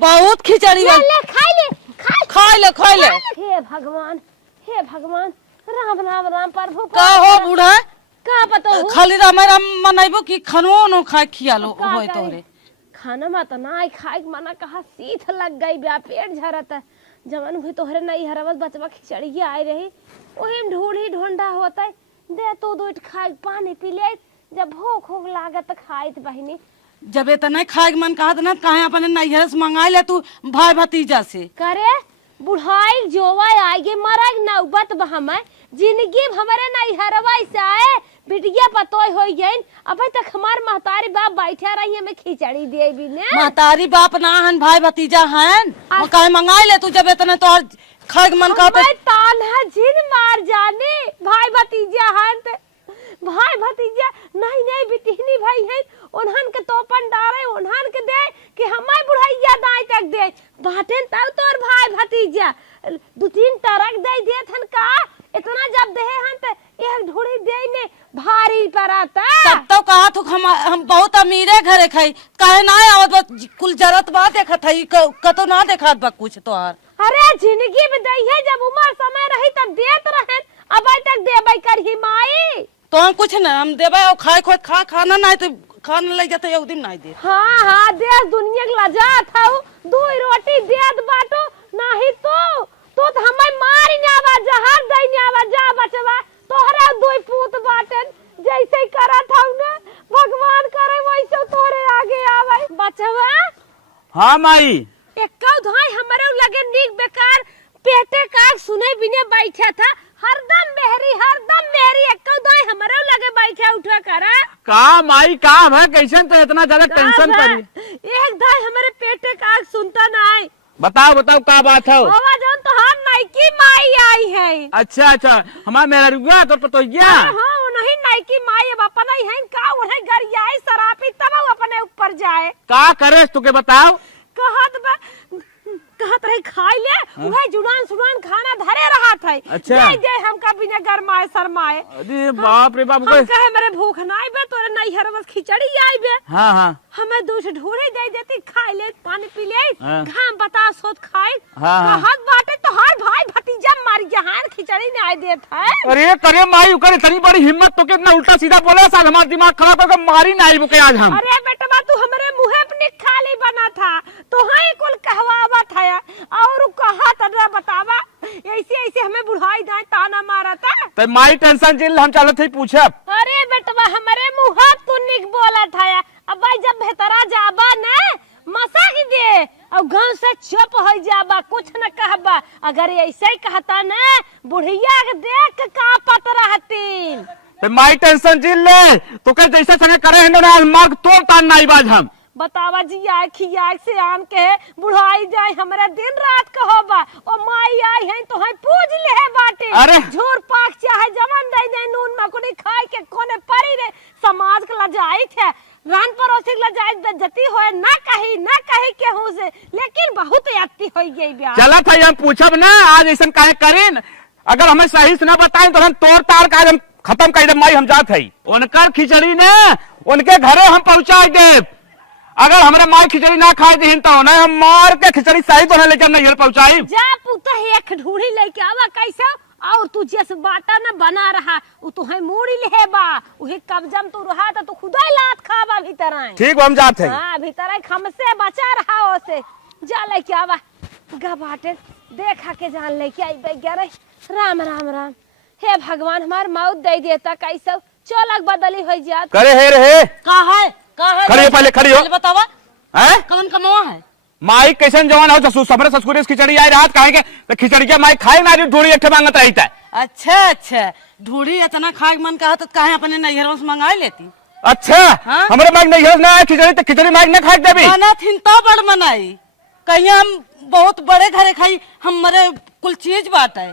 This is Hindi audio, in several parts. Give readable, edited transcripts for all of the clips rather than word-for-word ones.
बहुत खिचड़ी ले ले खा ले खा ले। हे भगवान राम राम राम प्रभु का हो बूढ़ा का पता हो खाली राम राम मनाइबो कि खनो न खाए खियालो होय तोरे खाना मत ना खाए मना कहा सीथ लग गई बा पेट झरत जवन भी तोहरे नहीं हरवत बचवा खिचड़ी आए रही ओही ढूढ़ी ढोंडा होता दे तो दो खाए पानी पी ले जब भूख हो लागत खाइत बहिनी जब इतना खाए मन कहत ना काहे अपने नैहर से मंगाई ले तू भाई भतीजा से करे बुढ़ाई जोवा आगे मरग नौबत बहम जिंदगी हमारे नैहरवा से आए बिटिया पतोय हो गई अबे तक हमार महतारी बाप बैठा रही हमें खिचड़ी दे भी ने महतारी बाप ना हन भाई भतीजा हन वो काहे मंगाई ले तू जब इतना तो खाए मन कहत तान है जिन मार जाने भाई भतीजा हन भाई भतीजा नहीं बिटिहनी भाई है उन्हन के तोपन डारे उन्हन के दे कि हमार बुढ़ैया दाई तक दे बाटेन तब तोर भाई भतीजा दो तीन तरक दे देथन का इतना जब दे हन त एक ढोड़ी दे में भारी पड़ता तब तो कहा तू हम बहुत अमीरे घरे खाई काहे ना आवत कुल जरूरत बा देखत हई कतो ना देखत बा कुछ तोहार अरे जिंदगी में दई है जब उम्र समय रही तब देत रहन अब तक देबै करही माई तो हम कुछ ना हम देबे और खाए खोद खाना नहीं तो खाना ले जाते एक दिन नहीं दे हाँ देश दुनिया के लजा था दो रोटी देत बाटो नहीं तो हमें मार ना आवा जहार दई ना आवा जा बचवा तोहरा दो पूत बाटन जैसे करा था ना भगवान करे वैसे तोरे आगे आवे बचवा। हाँ माई एक धाई हमारे लगे नीक बेकार पेटे का सुने बिने बैठा था हरदम मेहरी एक धाई हमारे लगे बैठा उठा करा का माई का है कैसे तो इतना ज्यादा टेंशन करी एक धाई हमारे पेटे का सुनता नहीं बताओ का बात है आवाज तो हम नाइकी माई आई है। अच्छा हमारा मेरा रुआ तो पतोइया हाँ नहीं नाइकी माई अब अपना ही है का उन्हें घर आई शराबी तब अपने ऊपर जाए का करे तुके बताओ कहत रही खाई ले वह जुड़ान खाना धरे रहा था अच्छा दे हमका बिना गरमाए शरमाए अरे बाप रे बाप हम कहे मेरे भूख नहीं बे तोरे नैहर बस खिचड़ी आई बे हाँ हमें दूसरे ढूंढे दे देती खाई ले पानी पी ले हाँ। बता सोच खाई हाँ। कहत बाटे तो हर भाई भतीजा मर गया खिचड़ी नहीं देत है अरे करे माई उकर इतनी बड़ी हिम्मत तो कितना उल्टा सीधा बोले साल हमारा दिमाग खराब करके मारी नहीं बुके आज हम अरे बेटा तू हमारे मुंह अपने खाली बना था तो हाई कुल कहवावा था और कहा तरा बतावा ऐसे हमें बुढ़ाई दाई ताना मारा था तो माई टेंशन जिल हम चलत ही पूछे अरे बेटवा हमारे मुंह तू निक बोला था अब भाई जब बेहतरा जाबा ना मसा ही दे और गांव से चुप हो जाबा कुछ न कहबा अगर ऐसे ही कहता ना बुढ़िया के देख का पत रहती तो माई टेंशन जिल ले तो के जैसे संगे करे हैं ना मार्ग तोड़ तान नहीं बाज हम बतावा जी आए खिया से आम के बुढ़ाई जाए हमारा दिन रात कहोबा ओ माई आई है तो है पूज ले है बाटे अरे झूर पाक चाहे जवन दे नून मकुनी खाए के कोने परी रे समाज के लजाई थे रान पड़ोसी के लजाई बेइज्जती होए ना कही केहू से लेकिन बहुत याती होई गई ब्याह चला था हम पूछब ना आज ऐसा काहे करें अगर हमें सही से ना बताएं तो हम तोड़ ताड़ का हम खत्म कर दे माई हम जात है उनकर खिचड़ी ने उनके घरे हम पहुंचा दे अगर हमारे माई खिचड़ी ना खाए दीन तो ना हम मार के खिचड़ी सही तो लेकर नहीं पहुंचाई जा पुता एक ढूढ़ी लेके आवा कैसे और तू जैसे बाटा ना बना रहा वो तू है मूड़ी ले बा उहे कब्जम तू रहा तो खुदा लात खावा भीतर आए ठीक हम जाते हैं हां भीतर आए हमसे बचा रहा ओसे जा लेके आवा गा बाटे देखा के जान लेके आई बे रे राम हे भगवान हमार मौत दे देता कैसे चलक बदली हो जात करे हे रे का है खड़ी हो पहले खड़ी हो बतावा हैं कौन कमावा है माई कैसन जवान हो ससुर सबरे ससुरे खिचड़ी आई रात काहे के तो खिचड़ी के माई खाए ना ढूंढी एक मांगत रहता है अच्छा ढूंढी इतना खाए मन कहा तो काहे अपने नैहरों से मंगा लेती अच्छा हाँ? हमारे माई नैहर ना खिचड़ी तो खिचड़ी माई ना खाए देबी खाना थिन तो बड़ मनाई कहीं हम बहुत बड़े घरे खाई हमारे कुल चीज बात है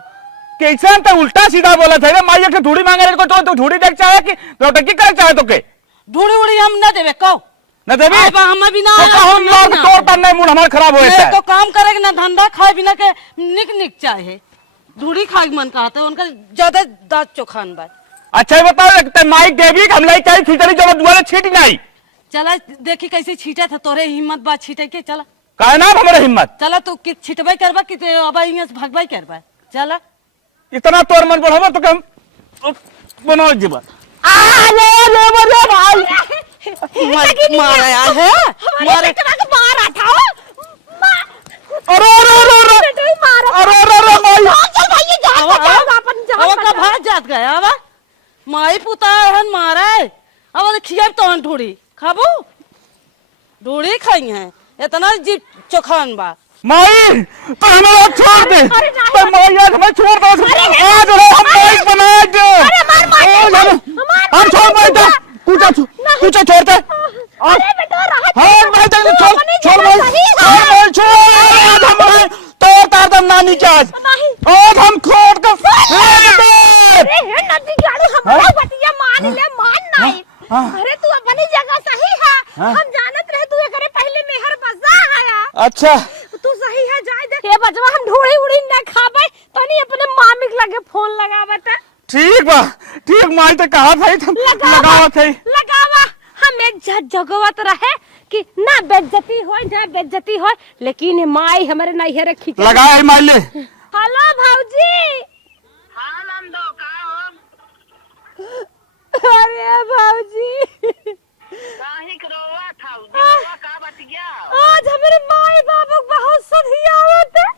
कैसे तो उल्टा सीधा बोला था माई एक ढूंढी मांगे को तो ढूंढी देख चाहे कि रोटकी करे चाहे तो के ढूंढी उड़ी हम ना देवे कहो न देवी हम भी ना हम लोग तोड़ करने मूड हमारा खराब होता है तो काम करेगा ना धंधा खाए बिना के निक चाहे ढूंढी खाए मन कहते उनका ज्यादा दांत चोखान बा अच्छा बताओ लगता माइक देवी हम लाई चाहिए खिचड़ी जब दुआरे छीट नहीं चला देखी कैसे छीटा था तोरे हिम्मत बा छीटे के चला काहे ना हमारे हिम्मत। चला तू कि छिटबाई करबा कि ते अब यहाँ से भागबाई करबा। चला इतना तोर मन बढ़ावा तो कम बनो जीवन। मारा यार है हमारे बेटवा को मारा था। अरे अरे अरे अरे मारा अरे अरे अरे माई चल भाई ये जान बचाओ अपन जान अब का भाग जात गया अब माई पुता हन मारा है। अब खिया तो ढूढ़ी खाबो ढूढ़ी खाई है इतना जी चोखान बा। माई तो हमें छोड़ दे तो माई आज हमें छोड़ दो आज हम माई बना दे। हम छोड़ माई दे कुछ छोड़ते। अरे बेटा राहत हाँ माई दे छोड़ माई छोड़ हम तोड़ तार दम नानी के आज हम खोद कर फेंक दे। अरे नदी गाड़ी हमारा बतिया मान ले मान नहीं। अरे तू अपनी जगह सही है। हम जानत रहे तू एकरे पहले मेहर बजा आया। अच्छा तू सही है जाय दे। ये बजवा हम ढोड़ी उड़ी न खाबे तनी अपने मामी के लगे फोन लगावत है। ठीक बा ठीक माई तो कहा था तुम लगावत है लगावा। हम एक जगवत रहे कि ना बेइज्जती हो ना बेइज्जती हो लेकिन माई हमारे नहीं है रखी लगा है माई ले। हेलो भौजी। हाँ नंदो का हो अरे भौजी काहे करोवा था जीवा का बच गया। आज हमारे माई बाबू बहुत सुधियावत है।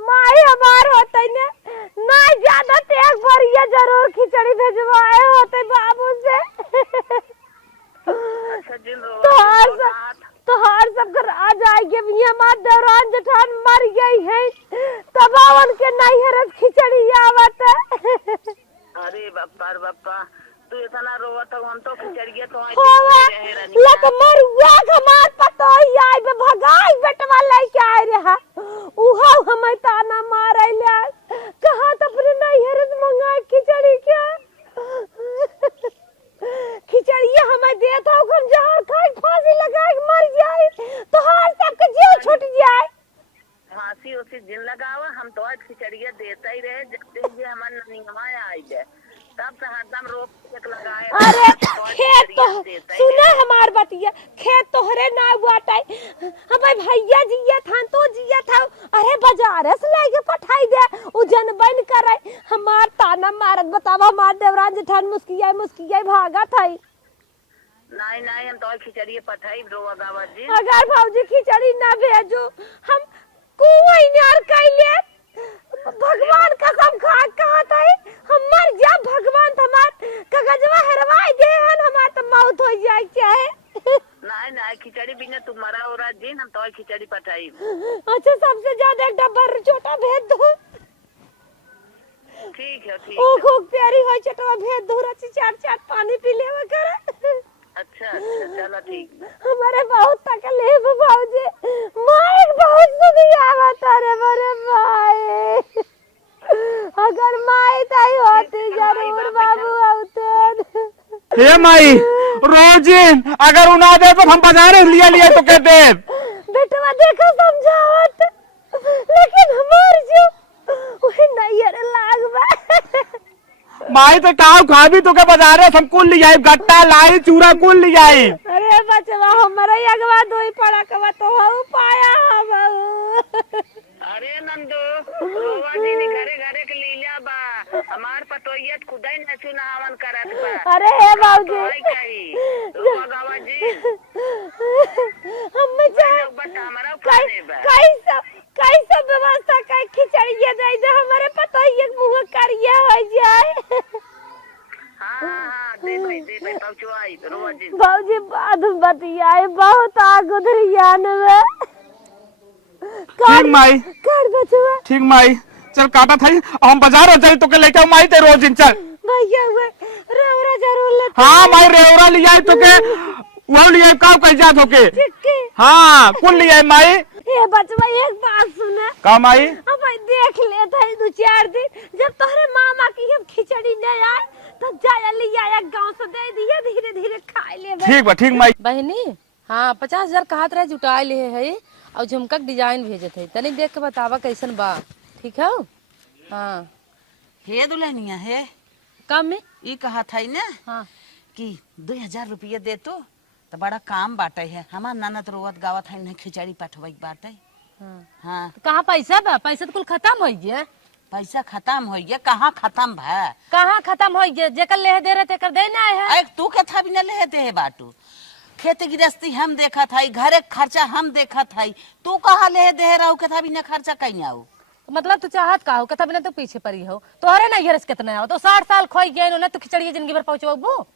माई हमार होते ने ना ज्यादा तो एक बार ये जरूर खिचड़ी भेजवाए होते बाबू से। अच्छा जिन रो तो हर सब घर आ जाएगी। ये मां दौरान जठान मर गई है तब उनके नहीं है खिचड़ी आवत है। अरे बाप्पा तू इतना रोवा था हम तो खिचड़िया तो लक मर गया हमार पतो आई बे भगाई बेटवा लेके आए रहा उहा हमें ताना मारे ले कहा तो अपने नहीं है मंगा खिचड़ी क्या खिचड़िया हमें देता हम जहर खाए फांसी लगा के मर जाए तो हर सबके जीव छूट जाए। फांसी उसी दिन लगावा हम तो आज खिचड़िया देता ही रहे जब ये हमार ननी हमारे आई है तब से हरदम रोक एक लगाए। अरे खेत तो सुने हमार बतिया खेत तोहरे ना बाटाई हमारे भैया जिया था तो जिया था। अरे बाजार से लेके पठाई दे उ जन बन करे हमार ताना मारत बतावा हमार देवरान जेठान मुस्कियाई भागा था। नहीं हम तो खिचड़िया पठाई रोवा गावा जी। अगर भौजी खिचड़ी ना भेजो हम कुआं यार कैले भगवान कसम खा कहा था हम मर जा भगवान हमार कागजवा हरवाई दे हमार तो मौत हो जाए चाहे। नहीं खिचड़ी बिना तुम्हारा और दिन हम तो खिचड़ी पठाई। अच्छा सबसे ज्यादा एक डब्बा छोटा भेज दो। ठीक है ओ खूब प्यारी हो चटवा भेज दो रची चाट पानी पी लेवा करे। अच्छा चलो ठीक। हमारे बहुत तकलीफ भौजी माई बहुत सुधियावा तारे बरे माई अगर माई ताई होती जरूर बाबू आते। हे माई रोज अगर उना दे तो हम बाजार लिया तो कह दे बेटवा देखो समझावत लेकिन हमार जो वही नहीं अरे लागबा माई तो काव खा भी तो के बाजार हम कुल ले जाए गट्टा लाई चूरा कुल ले जाए। अरे बचवा हमारा अगवा दोई पड़ा कवा तो हम पाया हम। अरे नंदू रोवा जी ने घरे के लीला बा हमार पतोइया खुदाई नचू नहावन करत बा। अरे हे बाबूजी रोवा गावा जी हम जा बट हमारा खाने बा कैसा व्यवस्था का खिचड़िया जाए जो हमारे पतोइया मुंह करिया हो जाए। हाँ दे भाई पहुंचवाई रोवा जी। बाबूजी बाद बतियाए बहुत आग उधरियान में ठीक माई कर बचवा ठीक माई चल काटा था हम बाजार जाए तो के लेके माई ते रोज इन चल भैया वे रेवरा जरूर ले। हाँ माई रेवरा लिया तो के वो लिए काव कह जात होके चिक्की हाँ कुल लिया माई। ये बचवा एक बात सुना का माई अब देख लेता है 2-4 दिन जब तोहरे मामा की हम खिचड़ी नहीं आए तब जाया लिया आया गांव से दे दिया धीरे धीरे खा ले। ठीक बा ठीक माई। बहनी हाँ 50,000 कहत रहे जुटा ले है और झुमका डिजाइन भेजत है तनी देख के बतावा कैसन बा ठीक है। हाँ हे दुल्हनिया हे कम में ये कहा था ना हाँ कि 2,000 रुपया दे तो तो बड़ा काम बाटे है। हमार ननद रोवत गावत है नहीं खिचड़ी पठवाई बाटे। हाँ तो कहाँ पैसा बा? पैसा तो कुल खत्म हो गया। पैसा खत्म हो गया। कहाँ खत्म भा? कहाँ खत्म हो गया? जेकर ले दे रहे तेकर दे ना है। अरे तू के था भी न ले दे बाटू। खेती गृहस्थी हम देखा था, घरे खर्चा हम देखा था, तू कहाँ ले दे रहा के था भी न खर्चा कहीं आओ। मतलब तू चाहत का हो कथा बिना तू पीछे पड़ी हो तोहरे नहीं हरस कितना हो तो 60 साल खोई गए ना तू खिचड़ी जिंदगी भर पहुंचबू।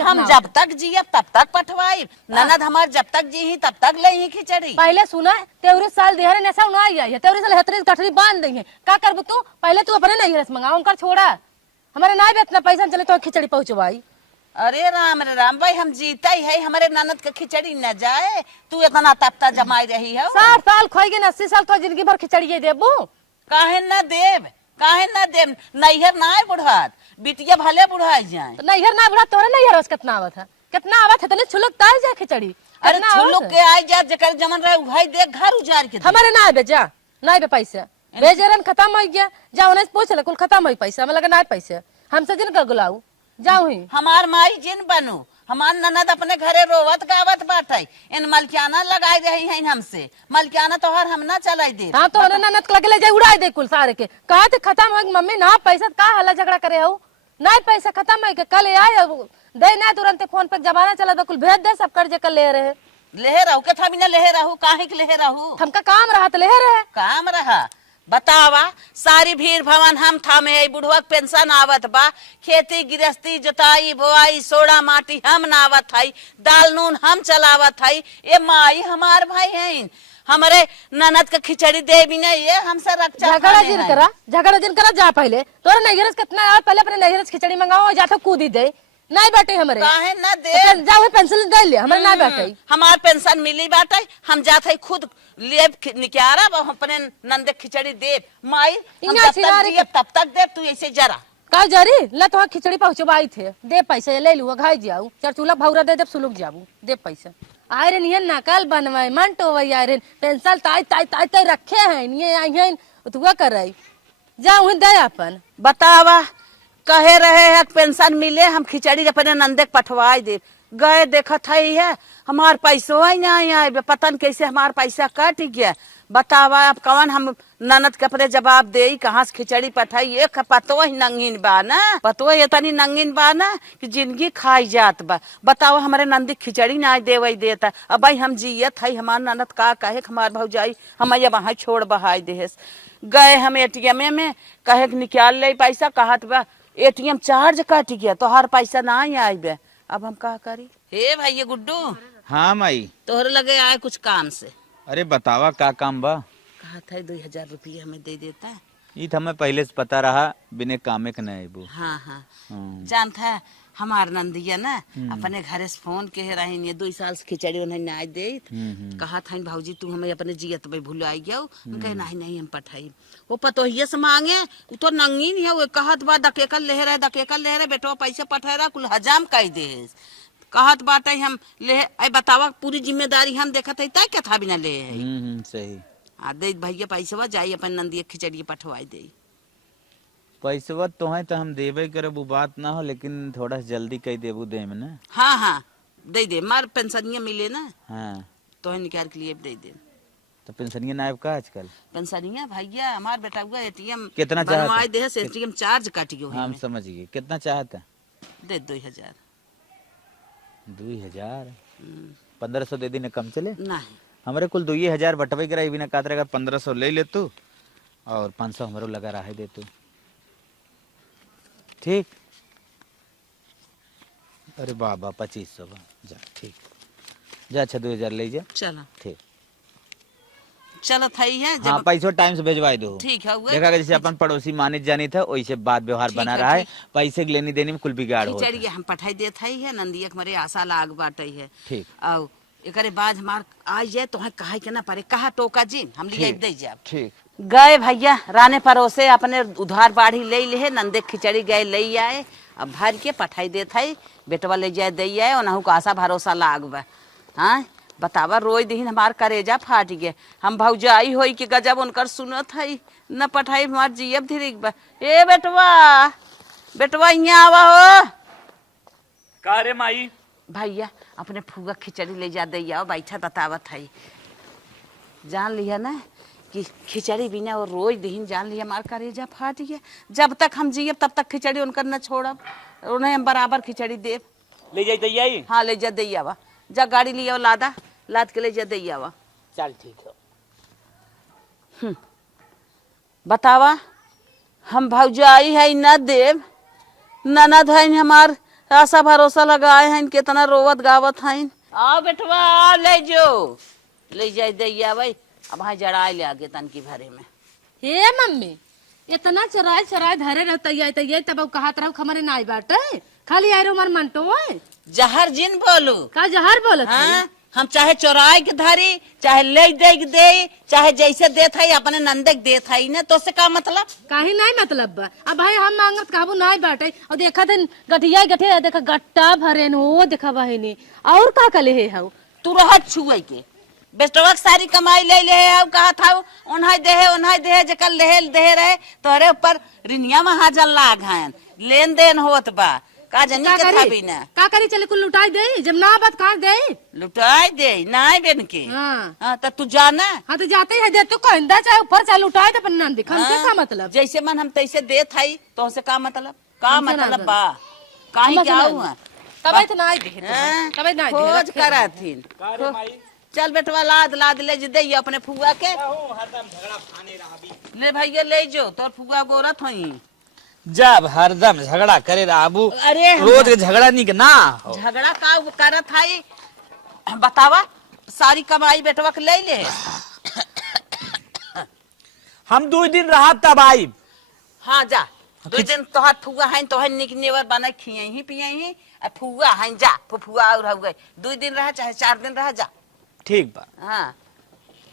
हम जब तक जियब तब तक पठवाई। ननद हमार जब तक जी ही तब तक ले ही खिचड़ी। पहले सुना तेरे साल देहरे नशा ना आई है तेरे साल हेतरी गठरी बांध दी है का करबू तू? पहले तू अपने नहीं हरस मंगाओ उनका छोड़ा हमारे ना भी इतना पैसा चले तो खिचड़ी पहुंचवाई। अरे राम रे राम भाई हम जीता ही है हमारे ननद के खिचड़ी न जाए। तू इतना तपता जमाई रही है। 60 साल खोई गए 80 साल तो जिंदगी भर खिचड़ी देबू। काहे न देव काहे न देव। नैहर ना है बुढ़ात बिटिया भले बुढ़ाई जाए। तो नैहर ना बुढ़ा तोरे नहीं हरस कितना आवत है? कितना आवत है तने छुलक ताई जा खिचड़ी। अरे छुलुक के आई जा जकर जमन रहे भाई देख घर उजाड़ के दे। हमारे ना बेजा ना बे पैसा बेजरन खत्म हो गया। जाओ ना पूछ ले कुल खत्म हो पैसा हमें लगा ना पैसे हमसे जिन का गुलाऊ जाऊ ही। हमार माई जिन बनू हमार ननद अपने घरे रोवत गावत बाटे इन मलकियाना लगाई रही है हमसे। मलकियाना तोहर हम ना चलाई दे। हाँ तो ननद के लगे ले जाए उड़ाई दे कुल सारे के कहा थे खत्म हो मम्मी ना पैसा का हल्ला झगड़ा करे हो ना पैसा खत्म है के कल आए दे ना तुरंत फोन पे जमाना चला तो कुल भेज दे सब कर्ज कर ले रहे ले रहू के था भी ना ले रहू काहे के ले रहू। हमका काम रहा तो ले रहे काम रहा बतावा। सारी भीड़ भवन हम था में बुढ़वा पेंशन आवत बा। खेती गृहस्थी जोताई बोआई सोड़ा माटी हम ना आवत हई। दाल नून हम चलावत हई। ए माई हमार भाई हैं हमारे ननद के खिचड़ी दे भी नहीं ये हमसे रक्षा झगड़ा जिन करा जा पहले तोरा नैहरस कितना यार पहले अपने नैहरस खिचड़ी मंगाओ जाते कूदी दे नहीं बैठे हमारे काहे ना दे जाओ पेंशन दे ले हमारे ना बैठे हमार पेंशन मिली बाटे हम जात है खुद लेब निकारा अपने नंदे खिचड़ी दे माई हम जब तक जियब तब तक दे तू ऐसे जरा का जरी ला तो खिचड़ी पहुंचवाई थे दे पैसे ले लू घाई जाऊ चार चूल्हा भौरा दे सुलुक जाबू दे पैसा आए रे नियन नकल बनवाए मन टोवई आए रे पेंशन ताई ताई ताई ताई रखे हैं ये आई हैं उतवा कर रही जाऊ दे अपन बतावा कहे रहे है पेंशन मिले हम खिचड़ी अपने नंदे पठवाई दे गए देखत है हमार पैसो ही नहीं आए पतन कैसे हमार पैसा कट गया। बतावा अब कौन हम ननद के अपने जवाब दे कहाँ से खिचड़ी पठाई। एक पतो ही नंगीन बा ना पतो इतनी नंगीन बा ना कि जिंदगी खाई जात बा। बताओ हमारे नंदी खिचड़ी ना देवे देता। अब भाई हम जियत है हमार ननद का कहे हमार भौजाई हम वहाँ छोड़ बहाई दे। गए हम एटीएम में कहे निकाल ले पैसा कहत बा एटीएम चार्ज कट गया तो हर पैसा ना ही आई बे। अब हम क्या करी। हे भाई ये गुड्डू। हाँ माई तोहरे लगे आए कुछ काम से। अरे बतावा का काम बा? कहा था 2000 रुपया हमें दे देता है। ये तो हमें पहले से पता रहा बिने कामे के नहीं बू। हाँ हाँ जानता है हमार नंदिया ना अपने घरे से फोन के रही 2 साल से खिचड़ी उन्हें ना दे। कहा था भाजी तू हमें अपने जियत भाई भुलाई गया कहे नहीं हम पठाई वो पतोहिए से मांगे वो तो नंगी नहीं है वो कहत बा दकेकल ले रहे बेटो पैसे पठा रहा कुल हजाम कह दे कहत बात हम ले आई बतावा पूरी जिम्मेदारी हम देखत है तय क्या था बिना ले सही आ दे भैया पैसा जाई अपन नंदी खिचड़ी पठवाई दे। पैसवा तो है तो हम देवे करब वो बात ना हो लेकिन थोड़ा जल्दी कह देबू दे में ना। हाँ हाँ दे मार पेंशनिया मिले ना। हाँ तो निकाल के लिए दे दे। तो पेंशनिया नायब का आजकल पेंशनिया भैया हमार बेटा हुआ एटीएम कितना बनवाए दे एटीएम चार्ज काट गयो। हम समझ गए कितना चाहता दे 2000 1500 दे दी कम चले नहीं हमारे कुल 2000 बटवे करा बिना कातरे अगर 1500 ले ले तू और 500 हमारे लगा रहा है दे तू ठीक। अरे बाबा 2500 जा ठीक जा। अच्छा 2000 ले जा चलो ठीक चलो थई है हाँ पैसों टाइम से भेजवा दो। ठीक है देखा जैसे अपन पड़ोसी मानित जानी था वैसे बात व्यवहार बना रहा है पैसे की लेनी देनी में कुल बिगाड़ हो खिचड़ी हम पठाई देत है नंदिया हमारे आशा लाग बाटे है ठीक। और एकरे बाद हमार आ जाए तो कहा के ना पड़े कहा टोका जी हम लिए दे जाब ठीक। गए भैया राने परोसे अपने उधार बाढ़ी ले ले नंदे खिचड़ी गए ले आए अब भर के पठाई देत है बेटवा ले जाए दे आए ओनहु का आशा भरोसा लाग बा। हाँ बतावा रोज दिन हमार करेजा फाट गए हम भौजाई होई कि गजब उनकर सुनत है न पठाई हमार जियब धीरे बा। ए बेटवा बेटवा यहाँ आवा हो का रे माई भैया अपने फुआ खिचड़ी ले जा दैया बैठा बतावत है। जान लिया ना कि खिचड़ी बिना वो रोज दिन जान लिया मार करेजा फाट गया। जब तक हम जिये तब तक खिचड़ी उनकर न छोड़ब, उन्हें हम बराबर खिचड़ी देव। ले जाई दैया। हाँ ले जा दैया वा, जा गाड़ी लिया लादा, लाद के ले जा दैया वा। चल ठीक है। बतावा हम भौजाई है न देव, ननद है हमार आशा भरोसा लगाए हैं, कितना रोवत गावत हैं। आओ बेटवा आओ ले जाए दैया भाई। अब हाँ जड़ाई ले आगे तन की भरे में। हे मम्मी इतना चराय चराय धरे रह तैयार तब कहा तरह हमारे नाई बाटे खाली आए हमार मंटो जहर जिन बोलू का जहर बोलत हाँ? हम चाहे चोराई के धरी, चाहे ले दे, चाहे जैसे देत है अपने नंदे के देत है ना, तो से का मतलब? काहे नहीं मतलब बा। अब भाई हम मांगत काबू नहीं बाटे और देखा थे गठिया गठिया देखा गट्टा भरे वो देखा बहिनी और का कले है हाउ तू रहत छुए के बेस्टवा सारी कमाई ले ले है कहा था उन्हाई दे जकर ले दे रहे तोरे ऊपर रिनिया महाजन लाग हैं, लेन देन होत बा का जनी के था बिना का करी चले कुल लुटाई दे जब ना बात का दे लुटाई दे नाई बेन के। हां तो तू जाना। हां तो जाते है दे तू कहंदा चाहे ऊपर चाहे लुटाई दे अपन नन दिखन के का मतलब जैसे मन हम तैसे दे थाई तो से का मतलब बा काहे क्या हुआ तबे तो नहीं दिखे तबे नहीं खोज कराथिन। चल बेटवा लाद ले दे अपने फुआ के हरदम झगड़ा फाने रहा ले भैया ले जो तोर फुआ गोरत हई जब हरदम झगड़ा करे राबू। अरे रोज के झगड़ा नहीं के ना हो। झगड़ा का करत हई बतावा सारी कमाई बेटवा के ले ले। हम 2 दिन रहा तब आई। हाँ जा 2 दिन तोहर फुआ है तोहर निक नेवर बना खिए ही पिए ही फुआ है जा फुआ और हो गए 2 दिन रहा चाहे 4 दिन रहा जा ठीक बा। हाँ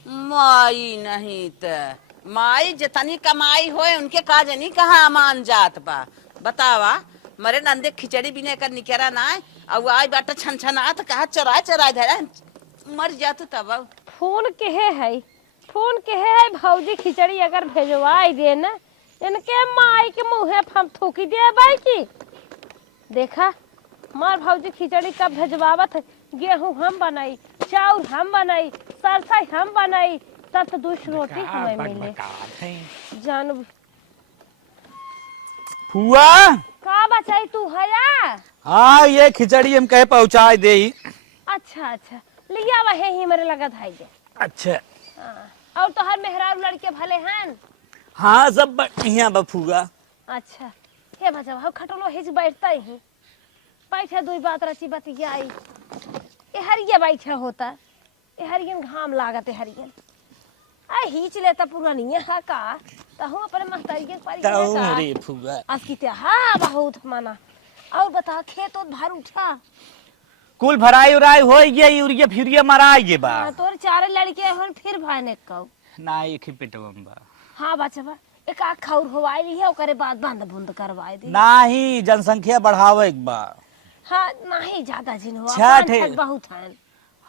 माई नहीं त माई जितनी कमाई होए उनके काज नहीं कहा अमान जात बा। बतावा मरे नंदे खिचड़ी भी नहीं कर निकेरा ना और आई बाटा छन छनात कहा चराय धरा मर जात तब। फोन के है भौजी खिचड़ी अगर भेजवाई दे ना इनके माई के मुंह हम थूकी दे भाई की देखा मार भौजी खिचड़ी कब भेजवावत है। गेहूं हम बनाई, चाउर हम बनाई, सरसों हम बनाई, तब तो 2 रोटी हमें मिले। जान फुआ का बचाई तू हया। हाँ ये खिचड़ी हम कहे पहुँचा दे। अच्छा लिया वहे ही मेरे लगा था जे। अच्छा और तो हर मेहरारू लड़के भले हैं। हाँ सब बढ़िया बा फुआ। अच्छा हे बचा हम खटलो हिज बैठता ही बैठे 2 बात रची बतियाई ए हरिया बैठा होता ए हरियन घाम लागत है हरियन आ हिच लेता पुरानिया का तहु अपने महतारियन पारी का रे फुआ अस्किते हां बहुत माना। और बता खेत भर उठा कुल भराई उराई हो गया यूरिया फिरिया मराई गे बा। तोर 4 लड़के हन फिर भाने कौ ना एक ही पेटवा बा। हां बचवा एक आख और होवाई रही है ओकरे बाद बंद बुंद करवाई दे नाही जनसंख्या बढ़ावे एक बा। हाँ नहीं ज्यादा जिन हुआ छठ बहुत है।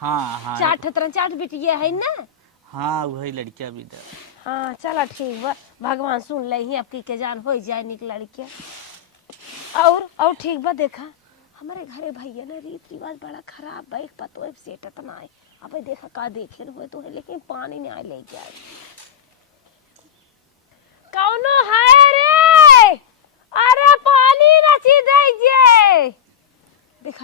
हाँ 4 बिटिया है ना। हाँ वही लड़किया भी दे। हाँ चला ठीक बा भगवान सुन ले ही अब के जान हो जाए निक लड़किया। और ठीक बा देखा हमारे घरे भैया ना रीत रिवाज बड़ा खराब बा एक पतो सेटत ना है। अब देखा का देखे हुए तो है लेकिन पानी नहीं ले जाए कौनो है रे। अरे पानी नची दे जे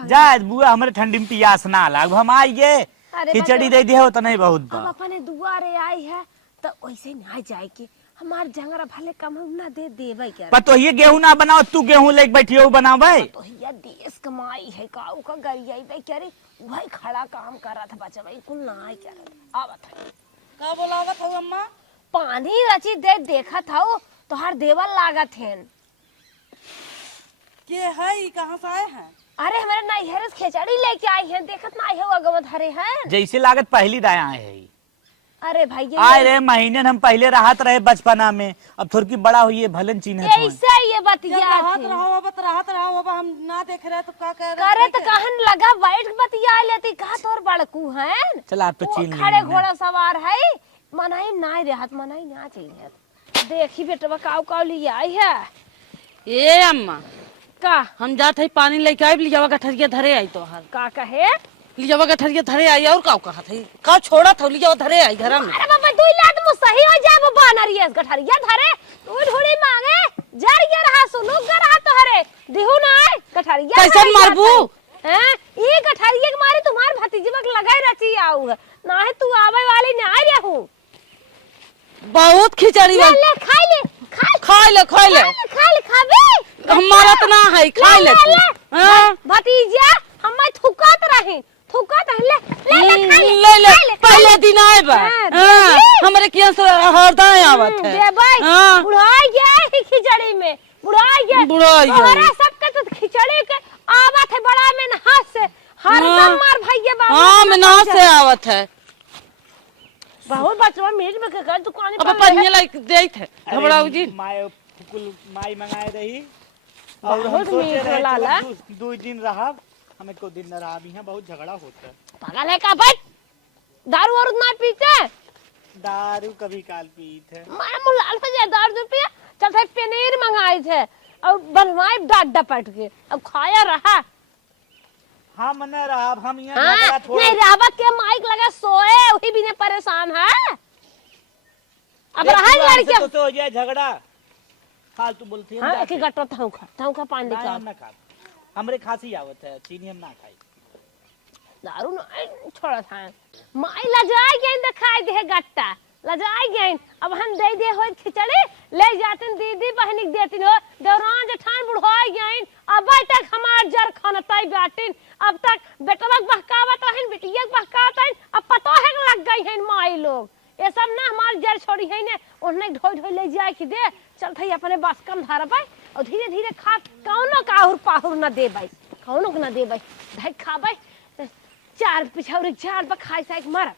जा बुआ हमारे ठंडी में पियास ना लाग हम आइए खिचड़ी दे दिया हो तो नहीं बहुत बा। हम अपने दुआरे आई है तो वैसे ना जाए के हमार जंगरा भले कम ना दे देवे क्या पर तो ये गेहूं ना बनाओ तू गेहूं लेके बैठी हो बनावे तो ये देश कमाई है काऊ का गरियाई बे क्या रे वही खड़ा काम कर रहा था बच्चा भाई कुल ना है क्या आवत है का बोलावत हो अम्मा। पानी रची दे देखा था तो हर देवल लागत है के है कहां से आए हैं। अरे हमारे नैहर से खिचड़ी लेके आई है देखत ना आई है अगमत हरे हैं जैसे लागत पहली दाया है। अरे भाई आए रे महीने हम पहले राहत रहे बचपना में अब थोड़ी बड़ा हुई है भलन चिन्ह ऐसे ये बतिया राहत रहो अब हम ना देख रहे तो का कह रहे करे तो कहन लगा बैठ बतिया लेती का तोर बड़कू हैं चल आप पे चिन्ह खड़े घोड़ा सवार है मनाई ना रहत मनाई ना चाहिए देखी बेटवा काऊ काऊ लिया आई है। ए अम्मा का हम जात है पानी लेके आए लियावा गठरिया धरे आई तो हर का कहे लियावा गठरिया धरे आई और का कहा थे का छोड़ा था लियावा धरे आई घर में। अरे बाबा तू लात मु सही हो जाए वो बानरिया गठरिया धरे तू ढोड़ी मांगे जर गया रहा सुनु रहा तो हरे देहु ना आए गठरिया कैसे मारबू हैं ये गठरिया के मारे तुम्हार भतीजी बक लगाई रची आऊ है ना है तू आवे वाली ना आ रे हूं बहुत खिचड़ी ले ले खा ले खा ले खाबे हमारा तो ना है खा ले तू हां भतीजा हम थुकात रही ले ले पहले दिन आए बा हां हमरे किया से हरदय आवत है दे भाई बुढ़ा गया है खिचड़ी में बुढ़ा गया तोरा सबके तो खिचड़ी के आवत है बड़ा में नहा से हरदम मार भैया बाबू हां में नहा से आवत है बहुत बचवा मेज में के दुकान अब पन्ने लाइक देत है घबराऊ जी माई मंगाए रही और हम सोचे रहे दो दिन रहा हमें को दिन न रहा भी है बहुत झगड़ा होता है। पागल है का बट दारू और ना पीते दारू कभी काल पी थे मैं मुलाल से दारू पिया चल थे पनीर मंगाए थे और बनवाए डाट डपट के अब खाया रहा हम न रहा हम यहाँ हाँ, झगड़ा थोड़ा नहीं रावत के माइक लगा सोए वही भी ने परेशान है अब रहा लड़के तो हो जाए झगड़ा फालतू बोलती हां एक गट्टा थाऊ खा पानी का हम ना खा हमरे खांसी आवत है चीनी हम ना खाई दारू न छोड़ा था माई लजाई गई दिखाई दे गट्टा लजाई गई अब हम दे हो खिचड़ी ले जाते दीदी बहनी देती हो दौरान जेठान बुढ़ाई गई अब तक हमार जर खनताई बाटिन अब तक बेटवा बहकावत हन बिटिया बहकावत हन अब पतो है लग गई है माई लोग ये सब ना हमार जर छोड़ी है ने उन्हें ढोई ढोई ले जाए कि दे चल थई अपने बस कम धार पाए और धीरे धीरे खा कौनो काहुर पाहुर न दे भाई कौनो न दे भाई भाई खा भाई चार पिछौरी चार पर खाई साइक मारत